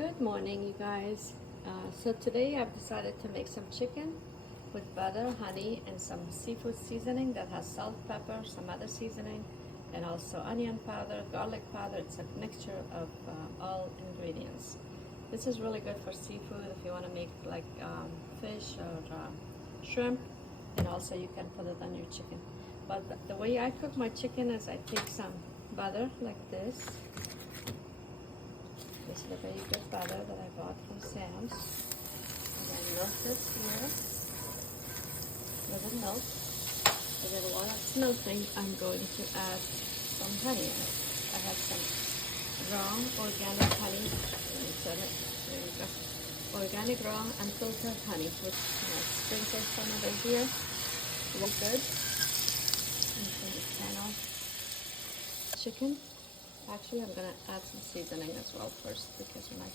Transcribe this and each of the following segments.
Good morning, you guys. So today I've decided to make some chicken with butter, honey, and some seafood seasoning that has salt, pepper, some other seasoning, and also onion powder, garlic powder. It's a mixture of all ingredients. This is really good for seafood if you want to make like fish or shrimp, and also you can put it on your chicken. But the way I cook my chicken is I take some butter like this. This is a very good butter that I bought from Sam's. And then milk this here. With the milk. And then while it's melting, I'm going to add some honey in it. I have some raw organic honey. Let me set it. There you go. Organic raw unfiltered honey, which sprinkle some of it here. Look good. I'm going to turn off chicken. Actually, I'm going to add some seasoning as well first, because when I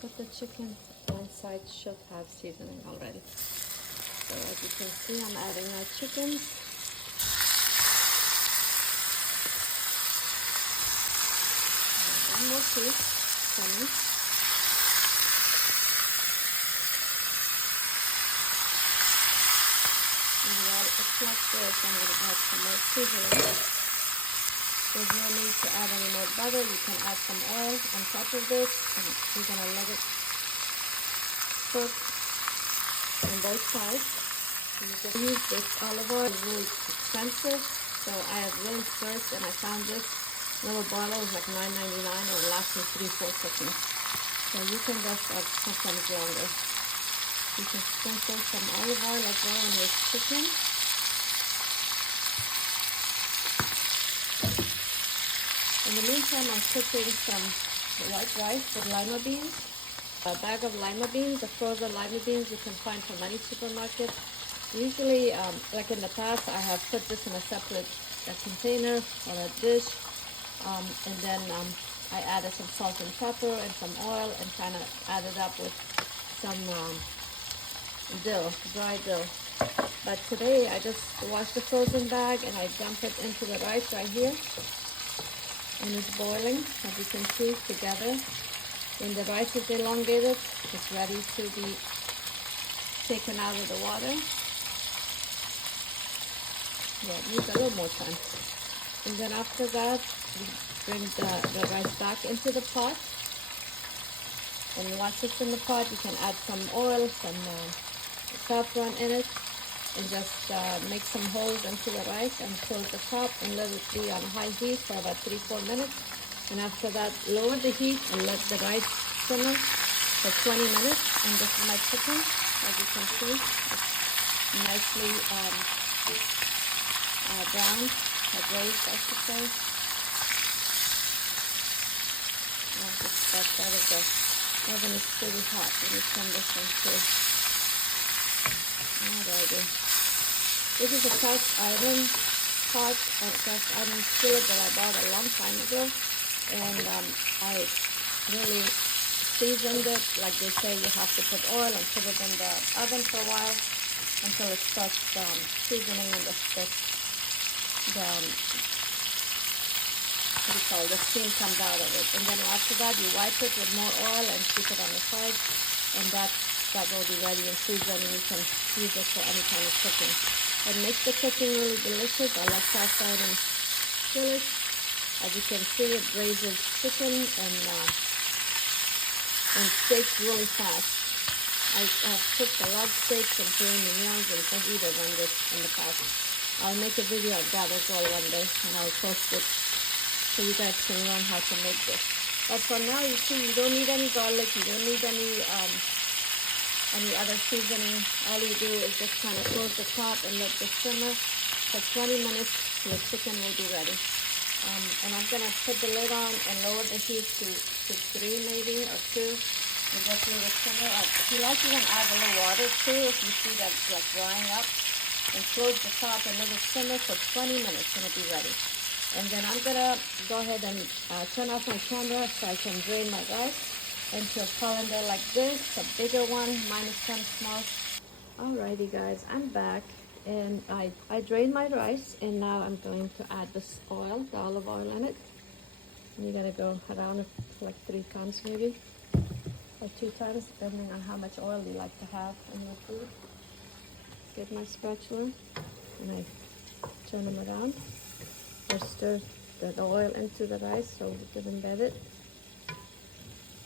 put the chicken, one side should have seasoning already. So as you can see, I'm adding my chicken. And one more piece coming. And while it's like this, I'm going to add some more seasoning. There's no need to add any more butter. You can add some oil on top of this, and you're gonna let it cook on both sides. You can use this olive oil. It's really expensive, so I have really searched and I found this little bottle is like $9.99 and it lasts me 3-4 seconds. So you can just add sometimes longer. You can sprinkle some olive oil as well on your chicken. In the meantime, I'm cooking some white rice with lima beans. A bag of lima beans, the frozen lima beans you can find from any supermarket. Usually, like in the past, I have put this in a separate container or a dish. And then I added some salt and pepper and some oil and kind of added up with some dill, dry dill. But today, I just washed the frozen bag and I dump it into the rice right here. And it's boiling, as you can see, together. When the rice is elongated, it's ready to be taken out of the water. Yeah, it needs a little more time. And then after that, we bring the rice back into the pot. And once it's in the pot, you can add some oil, some saffron in it, and just make some holes into the rice and close the top and let it be on high heat for about 3-4 minutes. And after that, lower the heat and let the rice simmer for 20 minutes. And this is my chicken, as you can see. It's nicely browned, braised, I should say. I'll just start out of the oven. Is pretty hot. Let me turn this one too. Alrighty. This is a cast iron pot, a cast iron skillet that I bought a long time ago, and I really seasoned it. Like they say, you have to put oil and put it in the oven for a while until it starts seasoning and the steam comes out of it. And then after that, you wipe it with more oil and keep it on the side, and that will be ready and seasoned, and you can use it for any kind of cooking. It makes the cooking really delicious. I like cast iron skillets. As you can see, it raises chicken and steaks really fast. I have cooked a lot of steaks and premium meals and fajitas on this in the past. I'll make a video of that as well one day, and I'll post it so you guys can learn how to make this. But for now, you see, you don't need any garlic. You don't need any other seasoning. All you do is just kind of close the top and let this simmer for 20 minutes. Your chicken will be ready. And I'm going to put the lid on and lower the heat to 3 maybe or 2 and just let it simmer. If you like, you can add a little water too if you see that it's like drying up. And close the top and let it simmer for 20 minutes and it'll be ready. And then I'm going to go ahead and turn off my camera so I can drain my rice into a colander like this, a bigger one, minus 10 small. Alrighty guys, I'm back and I drained my rice, and now I'm going to add this oil, the olive oil in it. And you gotta go around it like 3 times maybe. or 2 times, depending on how much oil you like to have in your food. Get my spatula and I turn them around. I stir the oil into the rice so we can embed it.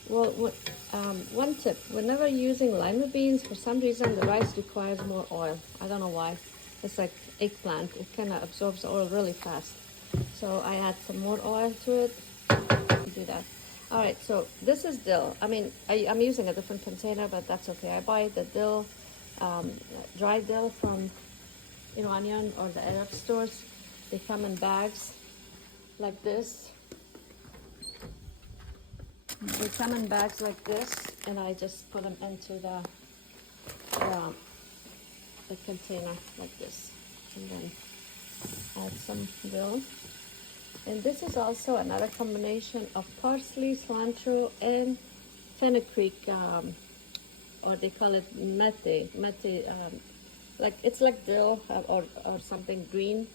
Well, one tip, whenever using lima beans, for some reason the rice requires more oil. I don't know why. It's like eggplant, it kind of absorbs the oil really fast. So I add some more oil to it. Do that. All right, so this is dill. I mean, I'm using a different container, but that's okay. I buy the dill, dry dill from Iranian or the Arab stores. They come in bags like this. They come in bags like this, and I just put them into the container like this, and then add some dill. And this is also another combination of parsley, cilantro, and fenugreek, or they call it mete. Like it's like dill or something green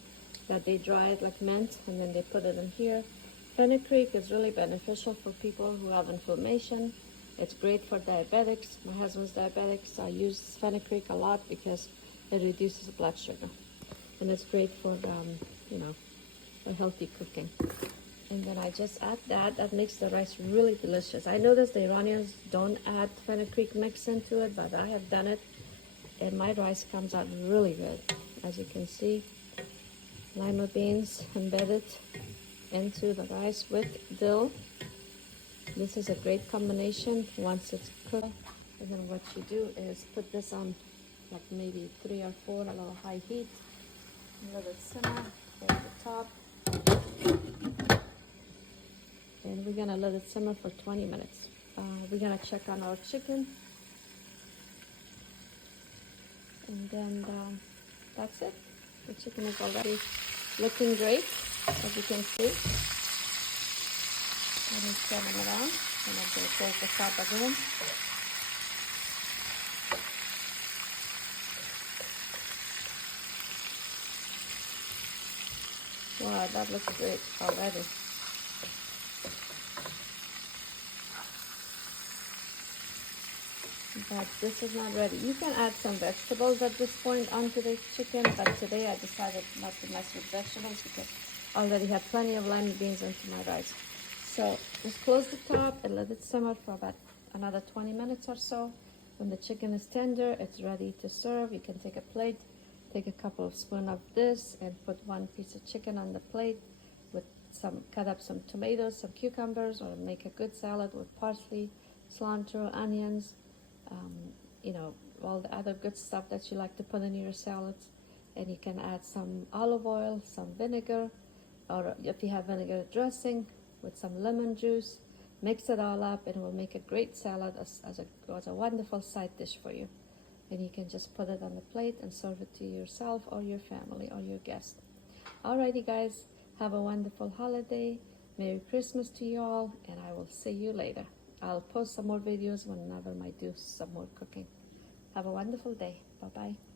that they dry it like mint, and then they put it in here. Fenugreek is really beneficial for people who have inflammation. It's great for diabetics. My husband's diabetic, so I use fenugreek a lot because it reduces blood sugar, and it's great for for healthy cooking. And then I just add that. That makes the rice really delicious. I noticed the Iranians don't add fenugreek mix into it, but I have done it, and my rice comes out really good. As you can see, lima beans embedded into the rice with dill. This is a great combination once it's cooked. And then what you do is put this on like maybe 3 or 4, a little high heat. Let it simmer over the top. And we're gonna let it simmer for 20 minutes. We're gonna check on our chicken. And then that's it. The chicken is already looking great, as you can see. And it's turning around, and I'm going to close the top again. Wow, that looks great already. But this is not ready. You can add some vegetables at this point onto the chicken, but today I decided not to mess with vegetables because I already had plenty of lima beans into my rice. So just close the top and let it simmer for about another 20 minutes or so. When the chicken is tender, it's ready to serve. You can take a plate, take a couple of spoons of this, and put 1 piece of chicken on the plate with cut up some tomatoes, some cucumbers, or make a good salad with parsley, cilantro, onions, all the other good stuff that you like to put in your salads. And you can add some olive oil, some vinegar, or if you have vinegar dressing with some lemon juice. Mix it all up, and it will make a great salad as a wonderful side dish for you. And you can just put it on the plate and serve it to yourself or your family or your guest. Alrighty guys, have a wonderful holiday. Merry Christmas to you all, and I will see you later. I'll post some more videos whenever I do some more cooking. Have a wonderful day. Bye-bye.